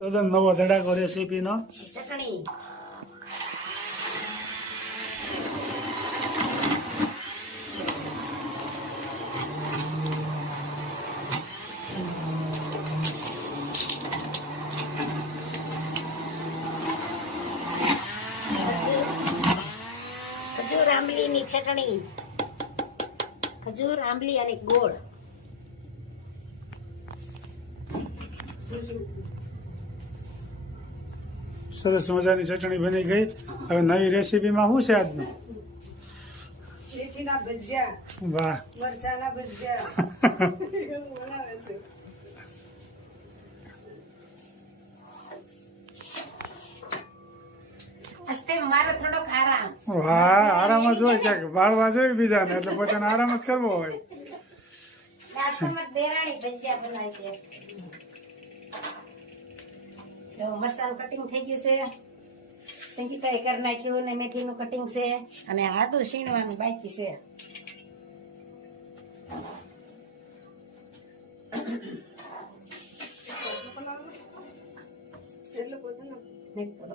તો નવો ધડાકો રેસીપીનો ચટણી ખજૂર આંબલીની ચટણી ખજૂર આંબલી અને ગોળ સરસ મજાની ચટણી બની ગઈ. હવે નવી રેસીપીમાં શું છે આજનું? મેથીના ભજીયા, વાહ મરચાના ભજીયા એવું બનાવે છે. હસ્તે મારો થોડોક આરામ વાહ આરામ જ હોય ક્યાંક બાળવા જોઈએ બીજાને એટલે પોતાને આરામ જ કરવો હોય. આ તમાર દેરાણી ભજીયા બનાવે છે. તો મરચાનું કટિંગ થઈ ગયું છે, સંગીતાએ કરી નાખ્યું ને મેથીનું કટિંગ છે અને આદુ છીણવાનું બાકી છે. એટલું બધું ના. નહીં થોડો.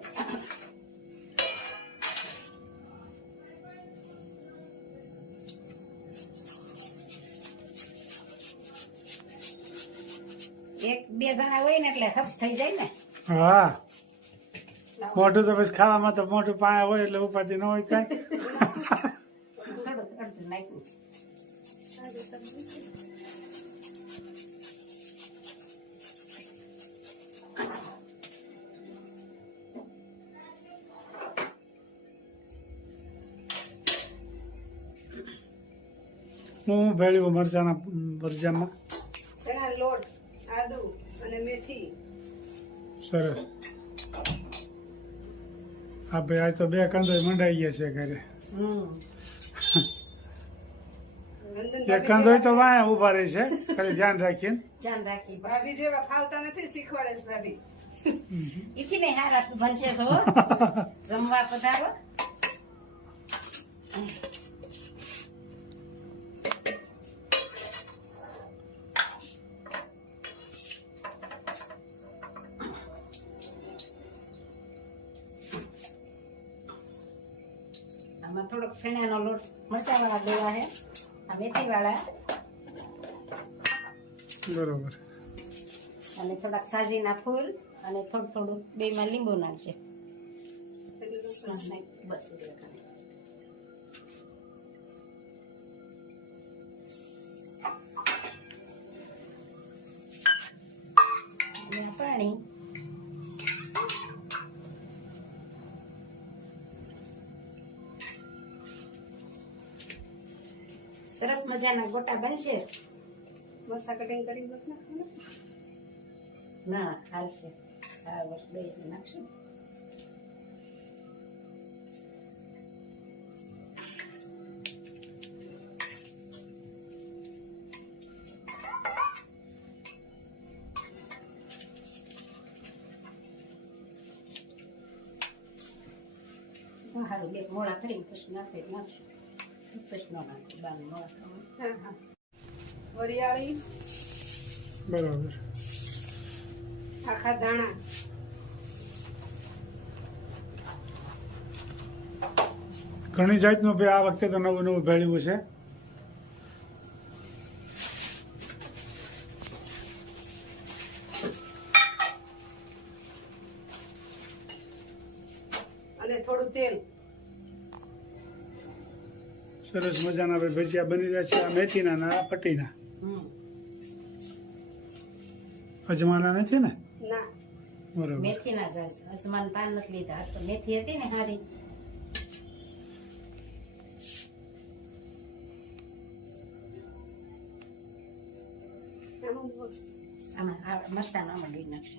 એક બે જણા હોય ને એટલે હફ થઈ જાય ને. હા મોઢું તો પછી ખાવામાં તો મોઢું પાયા હોય એટલે ઉપાધિ ન હોય કાંઈ. થોડું અડધું નાખ્યું. હું ભેળ્યું મરચાના ભરજામાં. ચણા લોટ, આદુ અને મેથી. સરસ. હા ભાઈ આજ તો બે કંદોય મંડાઈ ગયા છે ઘરે. એક કંદોય તો વાયા ઉભા રહી છે, ખાલી ધ્યાન રાખીને. ધ્યાન રાખી ભાભી જેવા ફાવતા નથી, શીખવાડે છે ભાભી. ઈથી ને હારા ભણશે છો જમવા પધારો. આમાં થોડોક ચણાનો લોટ મરચા વાળા દેવા છે, આ મેથી વાળા બરોબર. અને થોડાક સાજીના ફૂલ અને થોડું થોડું બેમાં લીંબુ નાખશે. બસ એટલે ખાલી. અને આ પાણી સરસ મજાના ગોટા બનશે. મરચા કટિંગ કરી મત નાખો ને. ના હાલશે, આ વર્ષ બે નાખશું. સારું બે મોળા કરીને પછી નાખશું. પછી ન નાખું બાને મોળા ખાવાનું. હા હા. વરિયાળી, બરોબર. આખા ધાણા, ઘણી જાતનું ભાઈ આ વખતે તો નવું નવું ભેળ્યું છે. અને થોડું તેલ. સરસ મજાના ભાઈ ભજીયા બની રહ્યા છે. આ મેથીના ને આ પટ્ટીના. અજમાના નથી ને? ના, બરોબર. મેથીના જ અસમાન પાન નથી લીધા. આજ તો મેથી હતી ને હારી. આમાં આ મરચાં આમાં ડૂઈ નાખશે.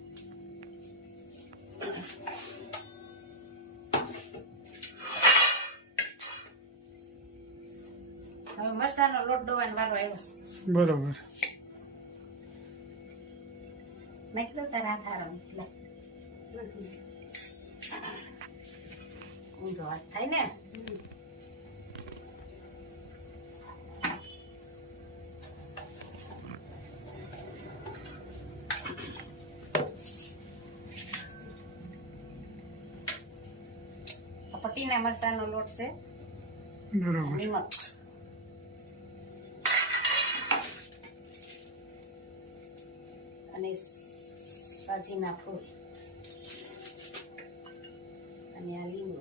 હવે મરચાંનો લોટ ડોવાનો વારો આવ્યો છે. બરોબર. નાખી દો તારા હાથ હારો. ઊંધો હાથ થાય ને. પટ્ટીના મરચાંનો લોટ છે, બરોબર. નિમક, અને સાજીના ફૂલ, અને આ લીંબુ.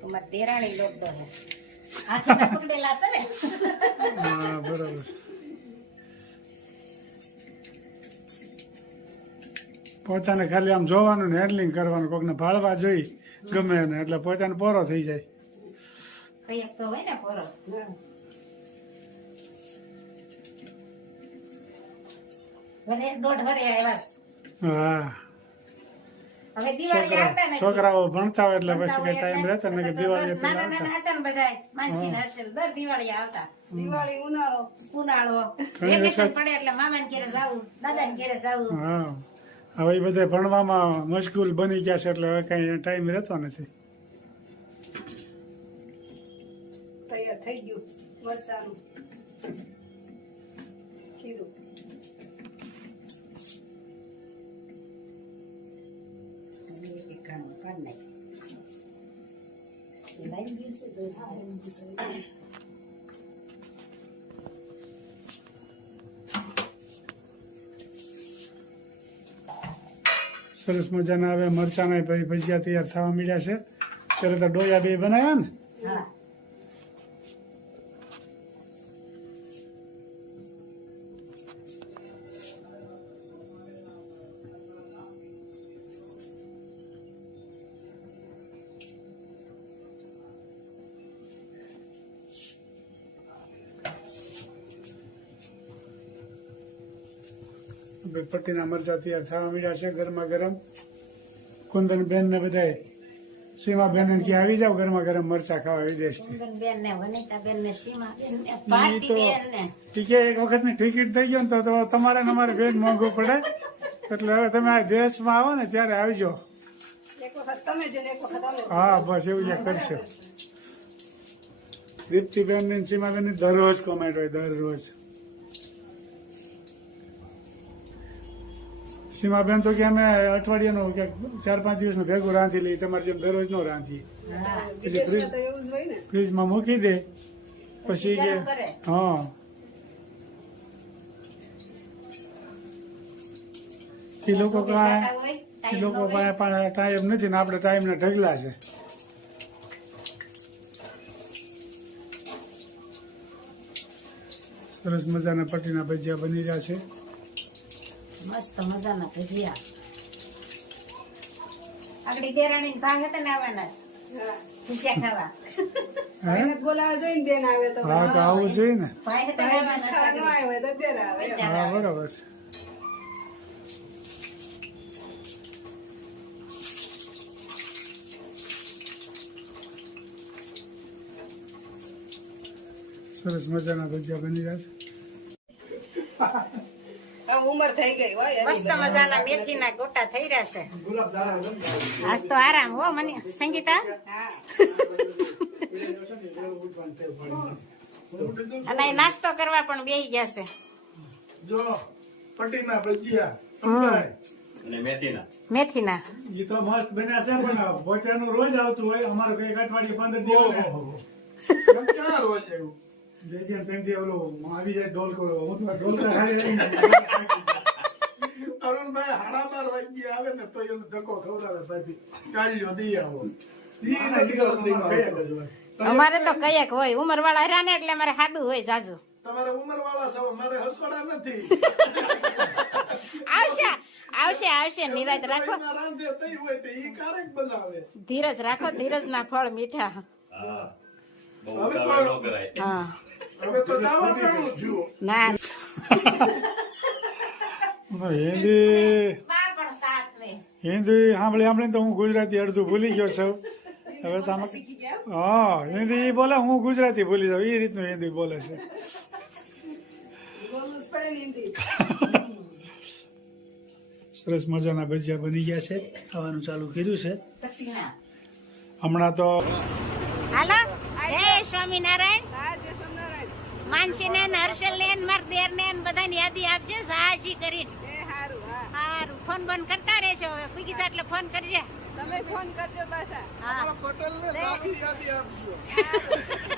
તમારે દેરાણી લોટ દો હે હાથીના પકડેલા છે ને. હા બરોબર. પોતાને ખાલી આમ જોવાનું ને હેન્ડલિંગ કરવાનું, કોકને ભાળવા જોઈ ગમે એને એટલે પોતાને પોરો થઈ જાય. કઈ એક તો હોય ને પોરો. હા. વરે દોઢ વરે આવ્યા છે. હા હવે દિવાળી આવતા ને છોકરાઓ ભણતા હોય એટલે ભણતા પછી કઈ હોય ટાઈમ રહેતો ને કે એટલે દિવાળી નાના પેલા નાના હતા ને બધાય માનસી ને હર્ષલ દર દિવાળી આવતા. દિવાળી ઉનાળો ઉનાળો ઘણી વેકેશન વખત- પડે એટલે મામાને ઘેરે જાવું, દાદાને ઘેરે જાવું. હા હવે એ બધા ભણવામાં મશગુલ બની ગયા છે એટલે હવે કઈ ટાઈમ રહેતો નથી. તૈયાર થઈ ગયું મરચાનું ખીરું. એક કામ કાઢ નાખ. એ લાઈન ગયું છે, જો હા, લાઈન ગયું છે. સરસ મજાના હવે મરચાના ભાઈ ભજીયા તૈયાર થવા માંડ્યા છે. ત્યારે તો ડોયા બે બનાવ્યા ને. હા. પટ્ટીના મરચા તૈયાર થવા માંડ્યા છે ગરમા ગરમ. કુંદન બેન ને બધાય સીમા બેન કે આવી જાવ ગરમા ગરમ મરચા ખાવા વિદેશથી. કુંદનબેન ને વનિતાબેન ને સીમાબેન ને ઈ તો ભારતીબેન ને ઈ કે એક વખતની ટિકિટ થઈ ગયો ને તો તમારે ને અમારે બેન મોંઘું પડે એટલે હવે તમે આ દેશમાં આવો ને ત્યારે આવજો. એક વખત તમે જો ને એક વખત અમે. હા બસ એવું જ કરશો. દીપ્તિબેન ને સીમાબેન ની દરરોજ કોમેન્ટ હોય, દરરોજ. સીમાબેન તો કે અમે અઠવાડિયાનું કે 4-5 દિવસનું ભેગું રાંધી લઈએ, તમારે જેમ દરરોજ નો રાંધીએ. હા. વિદેશમાં તો એવું જ હોય ને. ફ્રીજમાં મૂકી દે પછી કે ગરમ કરે. હા એ લોકો પાસે એ લોકો પાસે ટાઈમ નથી ને આપણે ટાઈમ ના ઢગલા છે. સરસ મજાના પટ્ટીના ભજીયા બની રહ્યા છે. મસ્ત મજાના ભજીયા. આગળ દેરાણી ને ભાગ હતા ને આવવાના છે. હા. ભજીયા ખાવા. હે? એને જ બોલાવા જોઈએ ને બેન આવે તો. હા તો આવું જોઈએ ને. ભાઈ હતા ને આવવાના ખાવા ન છે. આવ્યો હોય તો અત્યારે આવે એમ. હા બરોબર છે. સરસ મજાના ભજીયા બની રહ્યા છે. હવે ઉંમર થઈ ગઈ હોય મસ્ત મજાના મેથીના ગોટા થઈ રહ્યા છે. આજ તો આરામ હો મને સંગીતા. હા. અને અહીં નાસ્તો કરવા પણ બેસી ગયા છે. જો પટ્ટીના ભજીયા અને મેથીના મેથીના એ તો મસ્ત બન્યા છે પણ પોતાનું રોજ આવતું હોય અમારે કઈ અઠવાડિયે 15 દિવસ ક્યાં રોજ આવ્યું જે જે પેન્ટી ઓલો આવી જાય ઢોલકો હું તો ઢોલકા ખાલી રહીને અરુણભાઈ 12:30 વાગ્યે આવે ને તો એનો ધક્કો ખવડાવે ભાઈ કાઢ્યો દી આવો ઈ નથી ગણતરીમાં. અમારે તો કઈક હોય ઉંમર વાળા હર્યા ને એટલે અમારે સાદું હોય જાજુ. તમારે ઉંમર વાળા છો મારે હસવાડા નથી. આવશે આવશે આવશે નિરાત રાખો, ના રાંધે તઈ હોય તો ઈ કારેક બનાવે. ધીરજ રાખો, ધીરજ ના ફળ મીઠા. હા બહુ ઉતાવળ ન કરાય. હા હવે તો દાવા પેણું જુઓ. ના હિન્દી બા પણ સાથ વે. હિન્દી સાંભળીને તો હું ગુજરાતી અડધું ભૂલી ગયો છું. હવે તો આમાં હા હિન્દી ઈ બોલે, હું ગુજરાતી ભૂલી જાઉં, એ રીતનું હિન્દી બોલે છે. બોલવું જ પડે ને હિન્દી. સરસ મજાના ભજીયા બની ગયા છે, ખાવાનું ચાલુ કર્યું છે પટ્ટીના. હમણાં તો. હાલો જય સ્વામિનારાયણ. હા જય સ્વામિનારાયણ. માનસી ને હર્ષલ ને મારા દેર ને બધાની યાદી આપજે સાહસી કરીને. એ હારું. હા હારું ફોન બંધ કરતા રહેજો, હવે કુકી એટલે ફોન કરજે. તમે ફોન કરજો તો પાછા હા પટેલ ને સાચી યાદી આપજો